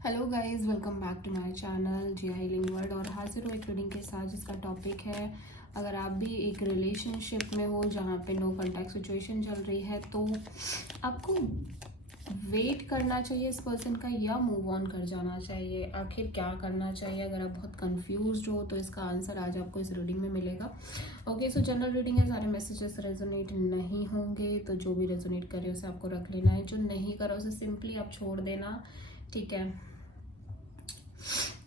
Hello guys, welcome back to my channel G Healing World. और हाजिर हूँ एक रीडिंग के साथ जिसका टॉपिक है, अगर आप भी एक रिलेशनशिप में हो जहाँ पे नो कॉन्टैक्ट सिचुएशन चल रही है तो आपको वेट करना चाहिए इस पर्सन का या मूव ऑन कर जाना चाहिए। आखिर क्या करना चाहिए? अगर आप बहुत कंफ्यूज्ड हो तो इसका आंसर आज आपको इस रीडिंग में मिलेगा। ओके, सो जनरल रीडिंग है, सारे मैसेजेस रेजोनेट नहीं होंगे, तो जो भी रेजोनेट करे उसे आपको रख लेना है, जो नहीं करा उसे सिंपली आप छोड़ देना। ठीक है,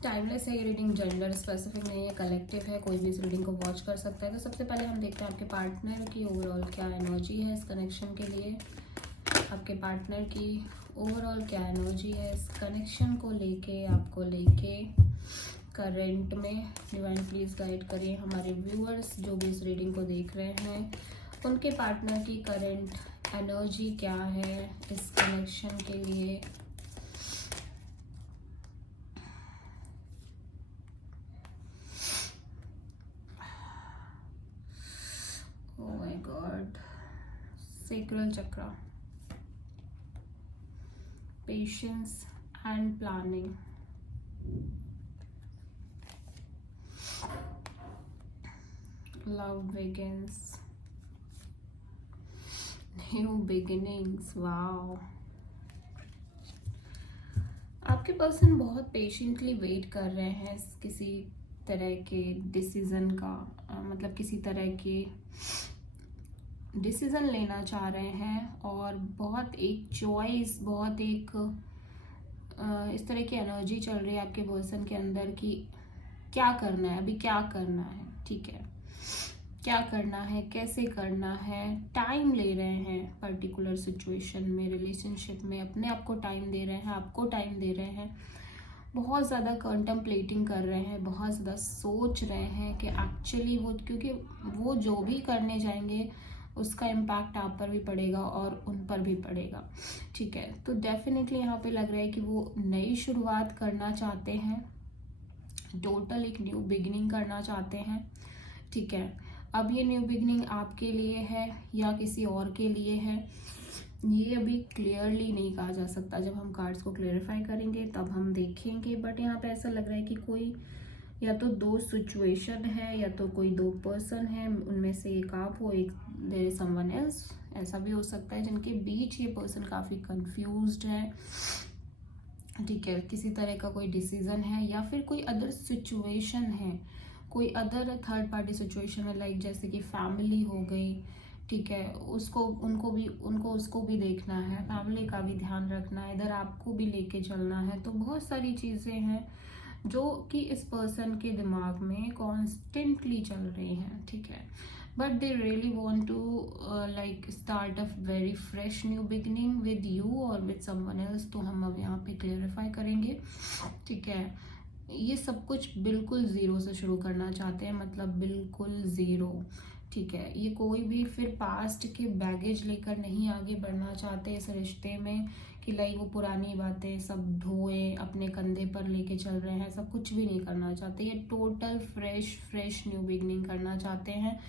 टाइमलेस है ये रीडिंग, जेंडर स्पेसिफिक नहीं है, कलेक्टिव है, कोई भी इस रीडिंग को वॉच कर सकता है। तो सबसे पहले हम देखते हैं आपके पार्टनर की ओवरऑल क्या एनर्जी है इस कनेक्शन के लिए। आपके पार्टनर की ओवरऑल क्या एनर्जी है इस कनेक्शन को लेके, आपको लेके करेंट में। डिवाइन प्लीज गाइड करिए हमारे व्यूअर्स जो भी इस रीडिंग को देख रहे हैं, उनके पार्टनर की करेंट एनर्जी क्या है इस कनेक्शन के लिए। Oh my God. Sacral chakra, patience and planning, love begins, new beginnings. wow, आपके पर्सन बहुत पेशेंटली वेट कर रहे हैं किसी तरह के डिसीजन का, मतलब किसी तरह के डिसीजन लेना चाह रहे हैं, और बहुत एक चॉइस, बहुत एक इस तरह की एनर्जी चल रही है आपके पर्सन के अंदर कि क्या करना है, अभी क्या करना है। ठीक है, क्या करना है, कैसे करना है, टाइम ले रहे हैं पर्टिकुलर सिचुएशन में, रिलेशनशिप में अपने आप को टाइम दे रहे हैं, आपको टाइम दे रहे हैं, बहुत ज़्यादा कंटम्पलेटिंग कर रहे हैं, बहुत ज़्यादा सोच रहे हैं कि एक्चुअली वो, क्योंकि वो जो भी करने जाएंगे उसका इम्पैक्ट आप पर भी पड़ेगा और उन पर भी पड़ेगा। ठीक है, तो डेफिनेटली यहाँ पे लग रहा है कि वो नई शुरुआत करना चाहते हैं, टोटल एक न्यू बिगिनिंग करना चाहते हैं। ठीक है, अब ये न्यू बिगिनिंग आपके लिए है या किसी और के लिए है, ये अभी क्लियरली नहीं कहा जा सकता। जब हम कार्ड्स को क्लेरिफाई करेंगे तब हम देखेंगे, बट यहाँ पे ऐसा लग रहा है कि कोई या तो दो सिचुएशन है या तो कोई दो पर्सन है, उनमें से एक आप हो, एक देयर इज समवन एल्स। ऐसा भी हो सकता है जिनके बीच ये पर्सन काफ़ी कंफ्यूज्ड है। ठीक है, किसी तरह का कोई डिसीजन है या फिर कोई अदर सिचुएशन है, कोई अदर थर्ड पार्टी सिचुएशन है, लाइक जैसे कि फैमिली हो गई। ठीक है, उनको उसको भी देखना है, फैमिली का भी ध्यान रखना है, इधर आपको भी लेके चलना है। तो बहुत सारी चीज़ें हैं जो कि इस पर्सन के दिमाग में कॉन्स्टेंटली चल रही हैं। ठीक है, but they really want to like start a very fresh new beginning with you और विद समवन एल्स। तो हम अब यहाँ पे क्लेरिफाई करेंगे। ठीक है, ये सब कुछ बिल्कुल ज़ीरो से शुरू करना चाहते हैं, मतलब बिल्कुल ज़ीरो। ठीक है, ये कोई भी फिर पास्ट के बैगेज लेकर नहीं आगे बढ़ना चाहते इस रिश्ते में, कि लाइक वो पुरानी बातें सब ढोए अपने कंधे पर लेके चल रहे हैं, सब कुछ भी नहीं करना चाहते। ये टोटल फ्रेश न्यू बिगनिंग करना चाहते हैं।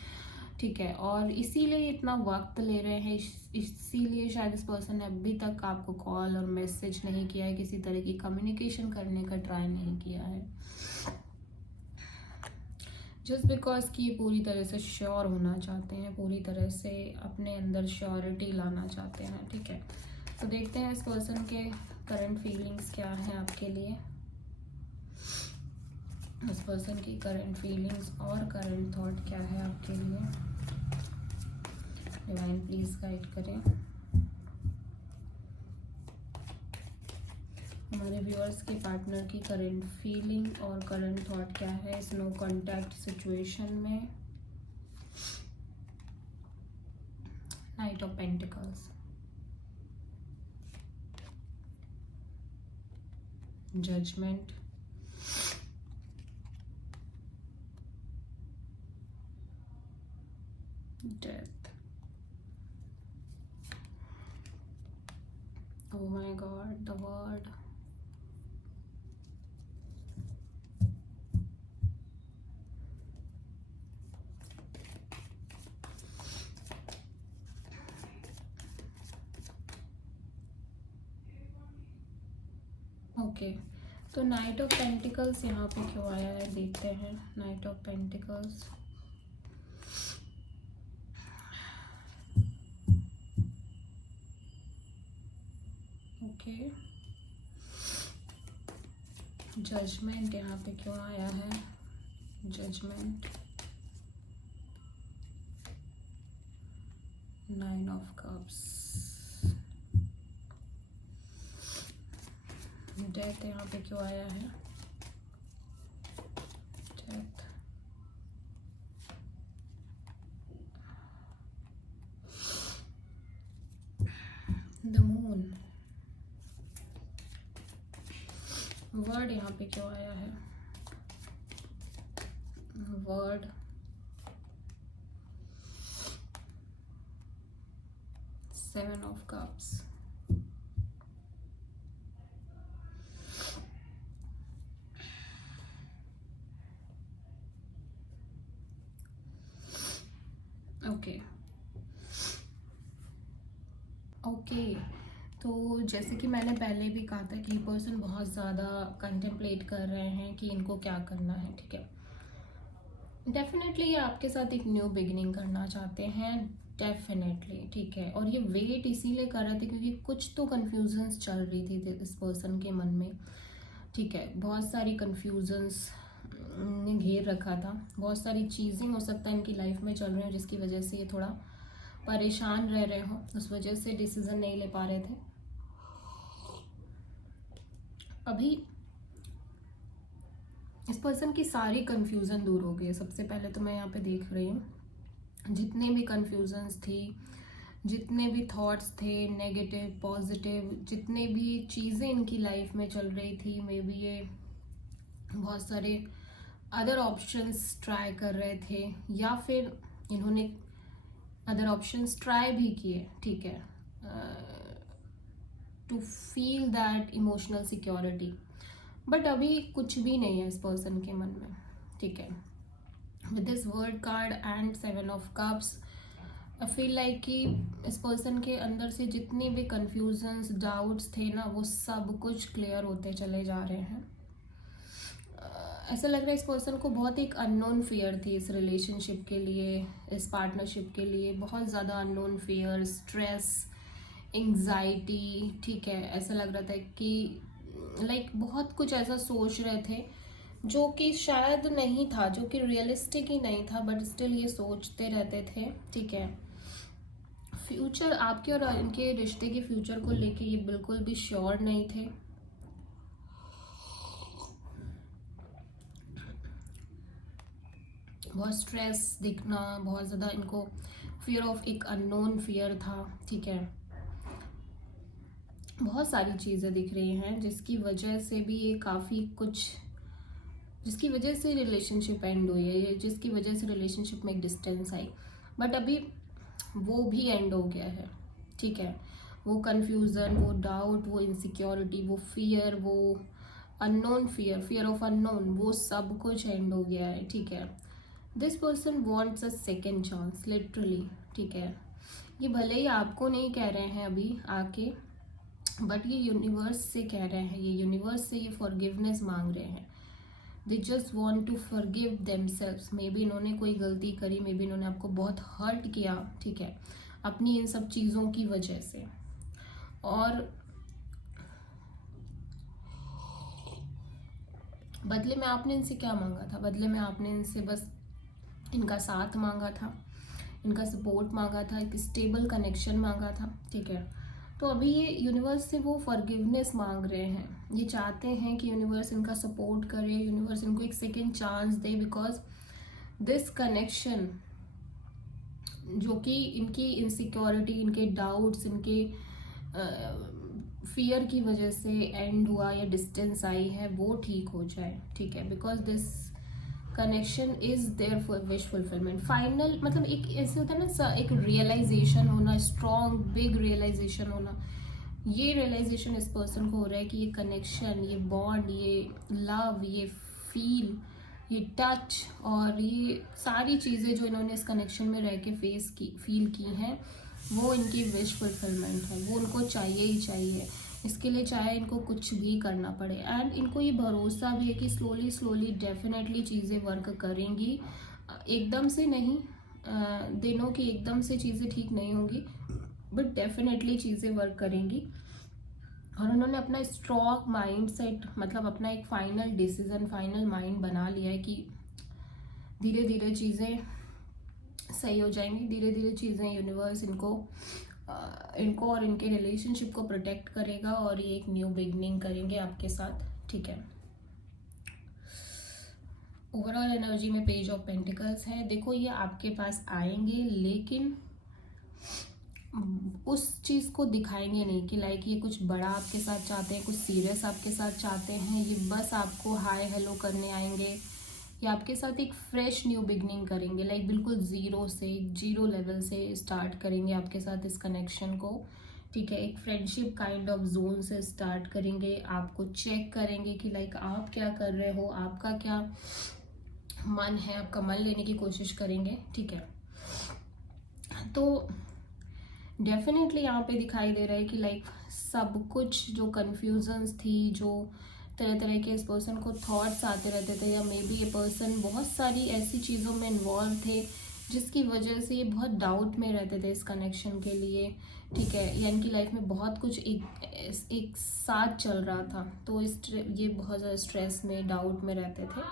ठीक है, और इसीलिए इतना वक्त ले रहे हैं, इसीलिए शायद इस पर्सन ने अभी तक आपको कॉल और मैसेज नहीं किया है, किसी तरह की कम्युनिकेशन करने का ट्राई नहीं किया है, जस्ट बिकॉज कि ये पूरी तरह से श्योर होना चाहते हैं, पूरी तरह से अपने अंदर श्योरिटी लाना चाहते हैं। ठीक है, तो देखते हैं इस पर्सन के करंट फीलिंग्स क्या हैं आपके लिए, इस पर्सन की करंट फीलिंग्स और करंट थॉट क्या है आपके लिए। डिवाइन प्लीज गाइड करें हमारे व्यूअर्स के पार्टनर की करंट फीलिंग और करंट थॉट क्या है इस नो कॉन्टैक्ट सिचुएशन में। Knight of pentacles, judgement, death. Oh my God, the word. Okay, तो नाइट ऑफ पेंटिकल्स यहाँ पे क्यों आया है, देखते हैं। Knight of pentacles, okay. Judgement यहाँ पे क्यों आया है, judgement. Nine of cups, death यहाँ पे क्यों आया है, डेथ। द मून, वर्ड यहाँ पे क्यों आया है, word. Seven of cups, okay okay. तो जैसे कि मैंने पहले भी कहा था कि पर्सन बहुत ज़्यादा कंटेम्पलेट कर रहे हैं कि इनको क्या करना है, ठीक है। डेफिनेटली ये आपके साथ एक न्यू बिगिनिंग करना चाहते हैं, डेफिनेटली, ठीक है। और ये वेट इसीलिए कर रहे थे क्योंकि कुछ तो कन्फ्यूजन्स चल रही थी इस पर्सन के मन में, ठीक है। बहुत सारी कन्फ्यूजन्स ने घेर रखा था, बहुत सारी चीज़ें हो सकता है इनकी लाइफ में चल रही हैं जिसकी वजह से ये थोड़ा परेशान रह रहे हो, उस वजह से डिसीजन नहीं ले पा रहे थे। अभी इस पर्सन की सारी कन्फ्यूज़न दूर हो गई है। सबसे पहले तो मैं यहाँ पे देख रही हूँ जितने भी कन्फ्यूजन्स थी, जितने भी थॉट्स थे नेगेटिव पॉजिटिव, जितने भी चीज़ें इनकी लाइफ में चल रही थी, मे बी ये बहुत सारे अदर ऑप्शंस ट्राई कर रहे थे या फिर इन्होंने अदर ऑप्शंस ट्राई भी किए, ठीक है, to feel that emotional security. But अभी कुछ भी नहीं है इस पर्सन के मन में, ठीक है। With this word card and seven of cups, I feel like कि इस पर्सन के अंदर से जितने भी कन्फ्यूजन्स डाउट्स थे ना, वो सब कुछ क्लियर होते चले जा रहे हैं। ऐसा लग रहा है इस पर्सन को बहुत एक अननोन फियर थी इस रिलेशनशिप के लिए, इस पार्टनरशिप के लिए। बहुत ज़्यादा अननोन फियर, स्ट्रेस, एंग्जाइटी, ठीक है। ऐसा लग रहा था कि लाइक बहुत कुछ ऐसा सोच रहे थे जो कि शायद नहीं था, जो कि रियलिस्टिक ही नहीं था, बट स्टिल ये सोचते रहते थे, ठीक है। फ्यूचर आपके और इनके रिश्ते के फ्यूचर को लेके ये बिल्कुल भी श्योर नहीं थे। बहुत स्ट्रेस दिखना, बहुत ज़्यादा इनको फियर ऑफ एक अननोन फियर था, ठीक है। बहुत सारी चीज़ें दिख रही हैं जिसकी वजह से भी ये काफ़ी कुछ, जिसकी वजह से रिलेशनशिप एंड हुई है, जिसकी वजह से रिलेशनशिप में एक डिस्टेंस आई। बट अभी वो भी एंड हो गया है, ठीक है। वो कन्फ्यूज़न, वो डाउट, वो इनसिक्योरिटी, वो फियर, वो unknown fear, fear of unknown, वो सब कुछ एंड हो गया है, ठीक है। This person wants a second chance, literally, ठीक है। ये भले ही आपको नहीं कह रहे हैं अभी आके, बट ये यूनिवर्स से कह रहे हैं, ये यूनिवर्स से ये फॉरगिवनेस मांग रहे हैं। They just want to forgive themselves. Maybe इन्होंने कोई गलती करी, मे बी इन्होंने आपको बहुत हर्ट किया, ठीक है, अपनी इन सब चीज़ों की वजह से। और बदले में आपने इनसे क्या मांगा था, बदले में आपने इनसे बस इनका साथ मांगा था, इनका सपोर्ट मांगा था, एक स्टेबल कनेक्शन मांगा था, ठीक है। तो अभी ये यूनिवर्स से वो फॉरगिवनेस मांग रहे हैं। ये चाहते हैं कि यूनिवर्स इनका सपोर्ट करे, यूनिवर्स इनको एक second chance they, because this connection जो कि इनकी इनसिक्योरिटी, इनके डाउट्स, इनके फियर की वजह से एंड हुआ या डिस्टेंस आई है, वो ठीक हो जाए, ठीक है। Because this connection is there for wish fulfilment. Final मतलब एक ऐसे होता है ना, एक रियलाइजेशन होना, स्ट्रॉन्ग बिग रियलाइजेशन होना। ये रियलाइजेशन इस पर्सन को हो रहा है कि ये कनेक्शन, ये बॉन्ड, ये लव, ये फील, ये टच और ये सारी चीज़ें जो इन्होंने इस कनेक्शन में रह के फील की हैं, वो इनकी विश फुलफिलमेंट है। वो उनको चाहिए ही चाहिए। इसके लिए चाहे इनको कुछ भी करना पड़े, एंड इनको ये भरोसा भी है कि स्लोली स्लोली डेफिनेटली चीज़ें वर्क करेंगी, एकदम से नहीं, दिनों की एकदम से चीज़ें ठीक नहीं होंगी, बट डेफिनेटली चीज़ें वर्क करेंगी। और उन्होंने अपना स्ट्रॉन्ग माइंड सेट, मतलब अपना एक फाइनल डिसीजन, फाइनल माइंड बना लिया है कि धीरे धीरे चीज़ें सही हो जाएंगी, धीरे धीरे चीज़ें यूनिवर्स इनको और इनके रिलेशनशिप को प्रोटेक्ट करेगा, और ये एक न्यू बिगनिंग करेंगे आपके साथ, ठीक है। ओवरऑल एनर्जी में पेज ऑफ पेंटिकल्स है। देखो ये आपके पास आएंगे, लेकिन उस चीज़ को दिखाएंगे नहीं कि लाइक ये कुछ बड़ा आपके साथ चाहते हैं, कुछ सीरियस आपके साथ चाहते हैं। ये बस आपको हाय हेलो करने आएंगे, ये आपके साथ एक फ्रेश न्यू बिगनिंग करेंगे, लाइक बिल्कुल ज़ीरो से, जीरो लेवल से स्टार्ट करेंगे आपके साथ इस कनेक्शन को, ठीक है। एक फ्रेंडशिप काइंड ऑफ जोन से स्टार्ट करेंगे, आपको चेक करेंगे कि लाइक आप क्या कर रहे हो, आपका क्या मन है, आपका मन लेने की कोशिश करेंगे, ठीक है। तो डेफिनेटली यहाँ पे दिखाई दे रहा है कि लाइक सब कुछ जो कन्फ्यूजन्स थी, जो तरह तरह के इस पर्सन को थॉट्स आते रहते थे, या मे बी ये पर्सन बहुत सारी ऐसी चीज़ों में इन्वॉल्व थे जिसकी वजह से ये बहुत डाउट में रहते थे इस कनेक्शन के लिए, ठीक है, या इनकी लाइफ में बहुत कुछ एक साथ चल रहा था, तो ये बहुत ज़्यादा स्ट्रेस में, डाउट में रहते थे।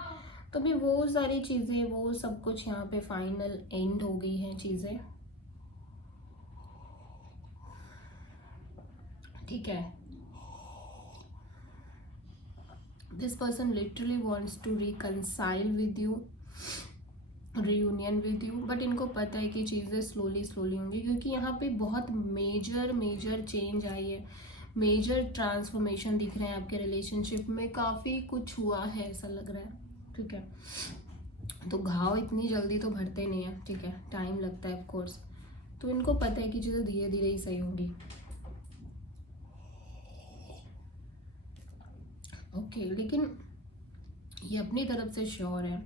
तो भी वो सारी चीज़ें, वो सब कुछ यहाँ पे फाइनल एंड हो गई हैं चीज़ें, ठीक है। This person literally wants to reconcile with you, reunion with you, but इनको पता है कि चीज़ें स्लोली स्लोली होंगी, क्योंकि यहाँ पे बहुत मेजर चेंज आई है, मेजर ट्रांसफॉर्मेशन दिख रहे हैं आपके रिलेशनशिप में, काफ़ी कुछ हुआ है ऐसा लग रहा है, ठीक है। तो घाव इतनी जल्दी तो भरते नहीं है, ठीक है, टाइम लगता है ऑफ कोर्स। तो इनको पता है कि चीज़ें धीरे धीरे ही सही होंगी, ओके। लेकिन ये अपनी तरफ से श्योर है।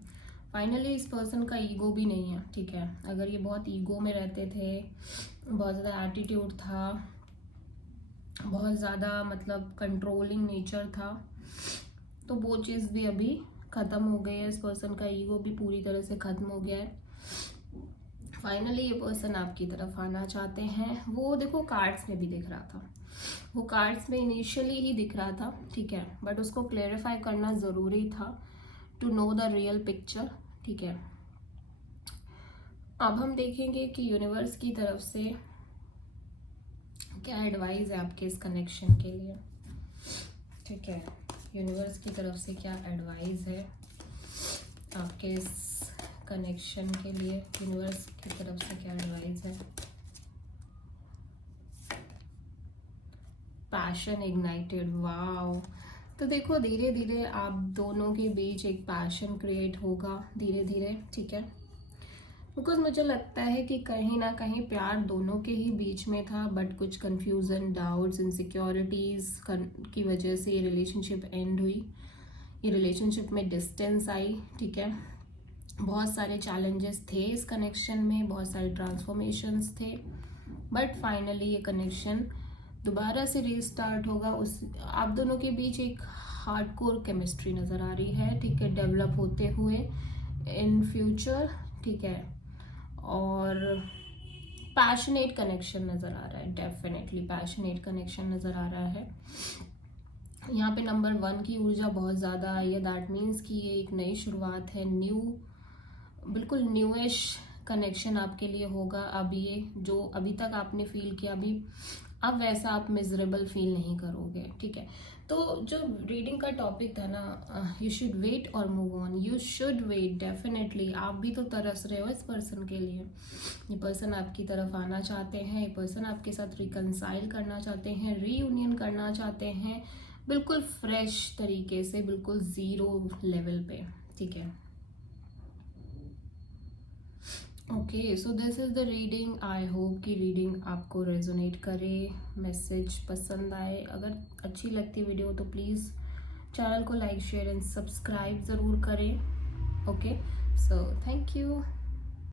फाइनली इस पर्सन का ईगो भी नहीं है, ठीक है। अगर ये बहुत ईगो में रहते थे, बहुत ज़्यादा एटीट्यूड था, बहुत ज़्यादा मतलब कंट्रोलिंग नेचर था, तो वो चीज़ भी अभी ख़त्म हो गई है। इस पर्सन का ईगो भी पूरी तरह से ख़त्म हो गया है। फाइनली ये पर्सन आपकी तरफ आना चाहते हैं। वो देखो कार्ड्स में भी दिख रहा था, वो कार्ड्स में इनिशियली ही दिख रहा था, ठीक है, बट उसको क्लेरिफाई करना ज़रूरी था to know the real picture, ठीक है। अब हम देखेंगे कि यूनिवर्स की तरफ से क्या एडवाइस है आपके इस कनेक्शन के लिए, ठीक है। यूनिवर्स की तरफ से क्या एडवाइस है आपके इस कनेक्शन के लिए, यूनिवर्स की तरफ से क्या एडवाइस है। Passion ignited, wow. तो देखो धीरे धीरे आप दोनों के बीच एक पैशन क्रिएट होगा धीरे धीरे, ठीक है। बिकॉज मुझे लगता है कि कहीं ना कहीं प्यार दोनों के ही बीच में था, बट कुछ कंफ्यूजन, डाउट्स, इनसिक्योरिटीज़ की वजह से ये रिलेशनशिप एंड हुई, ये रिलेशनशिप में डिस्टेंस आई, ठीक है। बहुत सारे चैलेंजेस थे इस कनेक्शन में, बहुत सारे ट्रांसफॉर्मेशंस थे, बट फाइनली ये कनेक्शन दोबारा से रीस्टार्ट होगा। उस आप दोनों के बीच एक हार्डकोर केमिस्ट्री नज़र आ रही है, ठीक है, डेवलप होते हुए इन फ्यूचर, ठीक है। और पैशनेट कनेक्शन नज़र आ रहा है, डेफिनेटली पैशनेट कनेक्शन नज़र आ रहा है। यहाँ पे नंबर 1 की ऊर्जा बहुत ज़्यादा आई है, दैट मीन्स कि ये एक नई शुरुआत है, बिल्कुल न्यूइश कनेक्शन आपके लिए होगा। अब ये जो अभी तक आपने फील किया, अभी अब वैसा आप मिजरेबल फील नहीं करोगे, ठीक है। तो जो रीडिंग का टॉपिक था ना, यू शुड वेट और move on, you should wait definitely. आप भी तो तरस रहे हो इस पर्सन के लिए, ये पर्सन आपकी तरफ आना चाहते हैं, ये पर्सन आपके साथ रिकनसाइल करना चाहते हैं, रीयूनियन करना चाहते हैं, बिल्कुल फ्रेश तरीके से, बिल्कुल ज़ीरो लेवल पे, ठीक है। Okay, so this is the reading. I hope कि रीडिंग आपको रेजोनेट करे, मैसेज पसंद आए। अगर अच्छी लगती वीडियो तो प्लीज़ चैनल को लाइक, शेयर एंड सब्सक्राइब ज़रूर करें, ओके। So thank you.